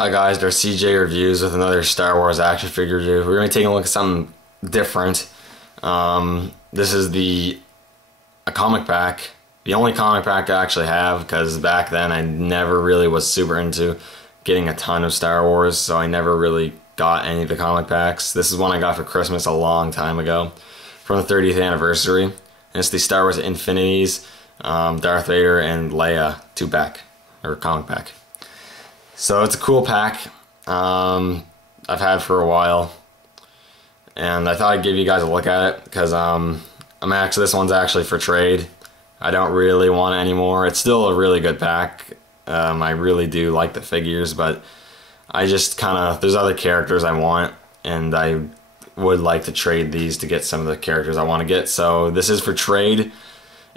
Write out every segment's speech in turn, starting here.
Hi guys, there's CJ Reviews with another Star Wars action figure review. We're going to be taking a look at something different. This is a comic pack. The only comic pack I actually have, because back then I never really was super into getting a ton of Star Wars, so I never really got any of the comic packs. This is one I got for Christmas a long time ago, from the 30th anniversary. And it's the Star Wars Infinities, Darth Vader and Leia 2-pack, or comic pack. So it's a cool pack. I've had for a while, and I thought I'd give you guys a look at it because this one's actually for trade. I don't really want it anymore. It's still a really good pack. I really do like the figures, but I just there's other characters I want, and I would like to trade these to get some of the characters I want to get. So this is for trade.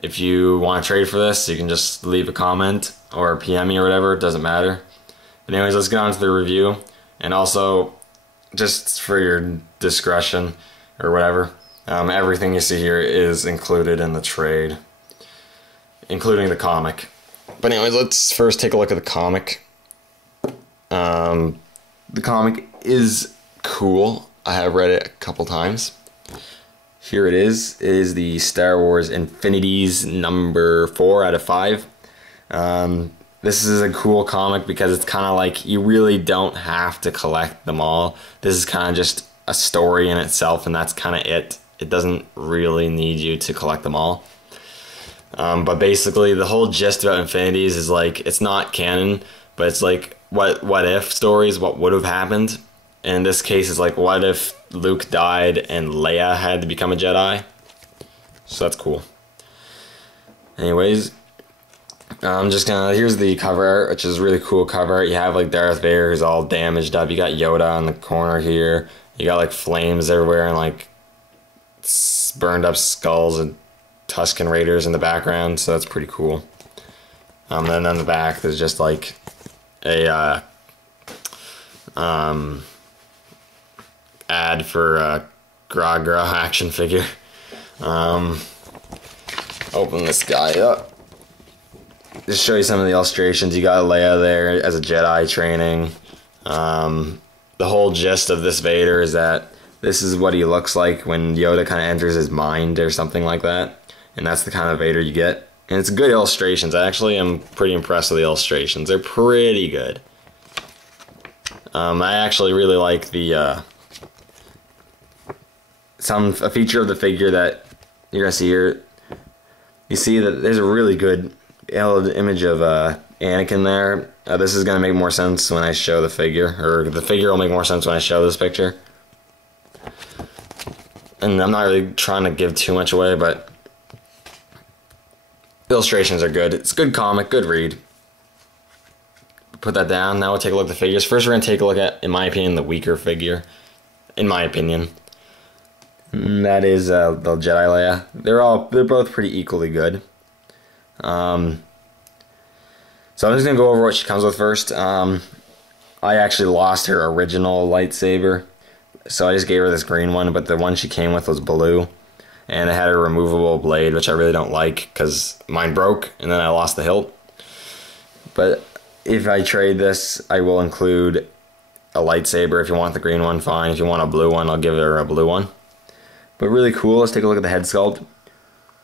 If you want to trade for this, you can just leave a comment or PM me or whatever. It doesn't matter. But anyways, let's get on to the review. And also, just for your discretion or whatever, everything you see here is included in the trade, including the comic. But anyways, let's first take a look at the comic. The comic is cool. I have read it a couple times. Here it is. It is the Star Wars Infinities number 4 out of 5. This is a cool comic because it's kind of like you really don't have to collect them all. This is kind of just a story in itself, and that's kind of it. It doesn't really need you to collect them all. But basically, the whole gist about Infinities is like, it's not canon, but it's like what if stories, what would have happened. In this case, it's like, what if Luke died and Leia had to become a Jedi? So that's cool. Anyways, here's the cover art, which is really cool cover art. You have like Darth Vader who's all damaged up. You got Yoda on the corner here. You got like flames everywhere and like burned up skulls and Tusken Raiders in the background, so that's pretty cool. And then on the back there's just like a ad for a Gra action figure. Open this guy up. Just show you some of the illustrations. You got Leia there as a Jedi training. The whole gist of this Vader is that this is what he looks like when Yoda kind of enters his mind or something like that. And that's the kind of Vader you get. And it's good illustrations. I actually am pretty impressed with the illustrations. They're pretty good. I actually really like the a feature of the figure that you're gonna see here. You see that there's a really good image of Anakin there. This is gonna make more sense when I show the figure, or the figure will make more sense when I show this picture. And I'm not really trying to give too much away, but illustrations are good. It's a good comic, good read. Put that down. Now we'll take a look at the figures. First, we're gonna take a look at, in my opinion, the weaker figure. In my opinion, and that is the Jedi Leia. They're both pretty equally good. So I'm just gonna go over what she comes with first. I actually lost her original lightsaber, so I just gave her this green one, but the one she came with was blue, and it had a removable blade, which I really don't like because mine broke and then I lost the hilt. But if I trade this, I will include a lightsaber. If you want the green one, fine. If you want a blue one, I'll give her a blue one. But really cool. Let's take a look at the head sculpt.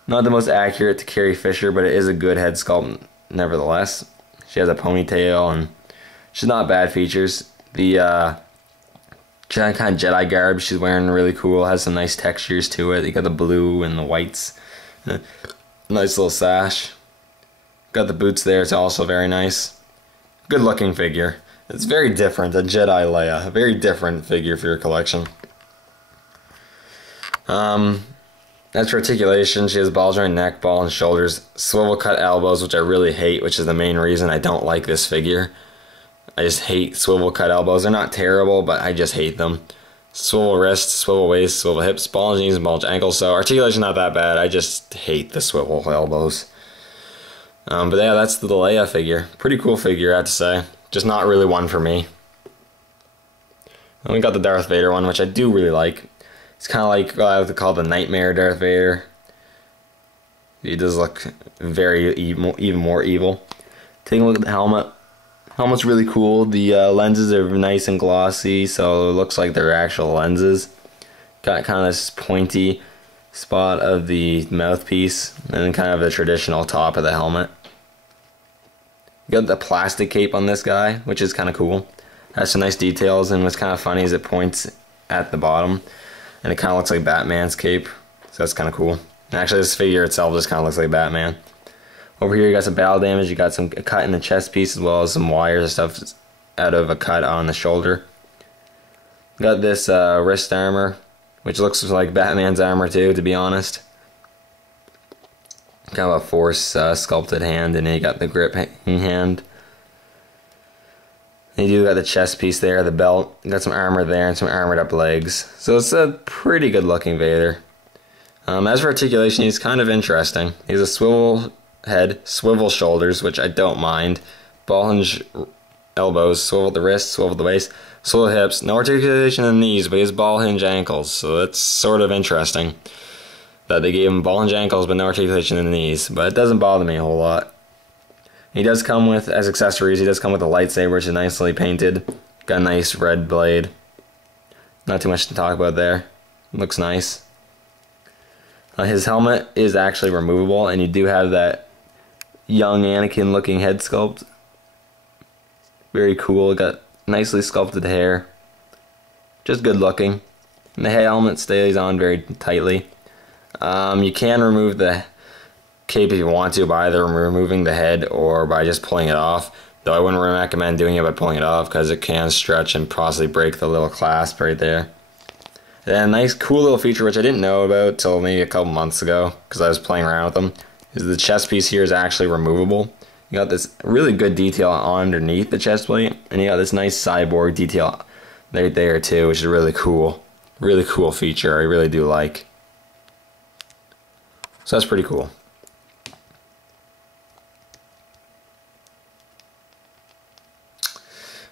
Not the most accurate to Carrie Fisher, but it is a good head sculpt nevertheless. She has a ponytail, and she's not bad features. The kind of Jedi garb she's wearing really cool. Has some nice textures to it. You got the blue and the whites. Nice little sash. Got the boots there. It's also very nice. Good looking figure. It's very different. A Jedi Leia. A very different figure for your collection. As for articulation, she has ball joint neck, ball and shoulders, swivel cut elbows, which I really hate, which is the main reason I don't like this figure. I just hate swivel cut elbows. They're not terrible, but I just hate them. Swivel wrists, swivel waist, swivel hips, bulge knees, and bulge ankles. So articulation not that bad. I just hate the swivel elbows. But yeah, that's the Leia figure. Pretty cool figure, I have to say. Just not really one for me. And we got the Darth Vader one, which I do really like. It's kind of like what I like to call the Nightmare Darth Vader. He does look very evil, even more evil. Taking a look at the helmet. Helmet's really cool. The lenses are nice and glossy, so it looks like they're actual lenses. Got kind of this pointy spot of the mouthpiece, and then kind of the traditional top of the helmet. Got the plastic cape on this guy, which is kind of cool. Has some nice details, and what's kind of funny is it points at the bottom, and it kind of looks like Batman's cape, so that's kind of cool. And actually, this figure itself just kind of looks like Batman. Over here, you got some battle damage. You got a cut in the chest piece, as well as some wires and stuff out of a cut on the shoulder. Got this wrist armor, which looks like Batman's armor too, to be honest. Kind of a Force sculpted hand, and then you got the grip hand. And you do got the chest piece there, the belt. You got some armor there and some armored up legs. So it's a pretty good looking Vader. As for articulation, he's kind of interesting. He's a swivel head, swivel shoulders, which I don't mind. Ball hinge elbows, swivel the wrists, swivel the waist, swivel hips. No articulation in the knees, but he has ball hinge ankles. So that's sort of interesting that they gave him ball hinge ankles but no articulation in the knees. But it doesn't bother me a whole lot. He does come with, as accessories, he does come with a lightsaber, which is nicely painted. Got a nice red blade. Not too much to talk about there. Looks nice. His helmet is actually removable, and you do have that young Anakin looking head sculpt. Very cool. Got nicely sculpted hair. Just good looking. And the helmet stays on very tightly. You can remove the cape if you want to by either removing the head or by just pulling it off. Though I wouldn't recommend doing it by pulling it off because it can stretch and possibly break the little clasp right there. And a nice cool little feature which I didn't know about till maybe a couple months ago because I was playing around with them is the chest piece here is actually removable. You got this really good detail underneath the chest plate, and you got this nice cyborg detail right there too, which is really cool. Really cool feature I really do like. So that's pretty cool.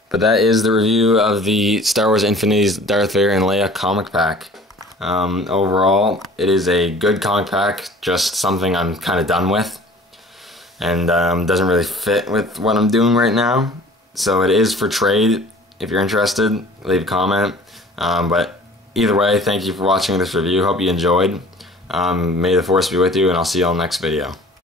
But that is the review of the Star Wars Infinity's Darth Vader and Leia comic pack. Overall, it is a good comic pack, just something I'm kind of done with. And doesn't really fit with what I'm doing right now. So it is for trade. If you're interested, leave a comment. But either way, thank you for watching this review. Hope you enjoyed. May the Force be with you, and I'll see you on the next video.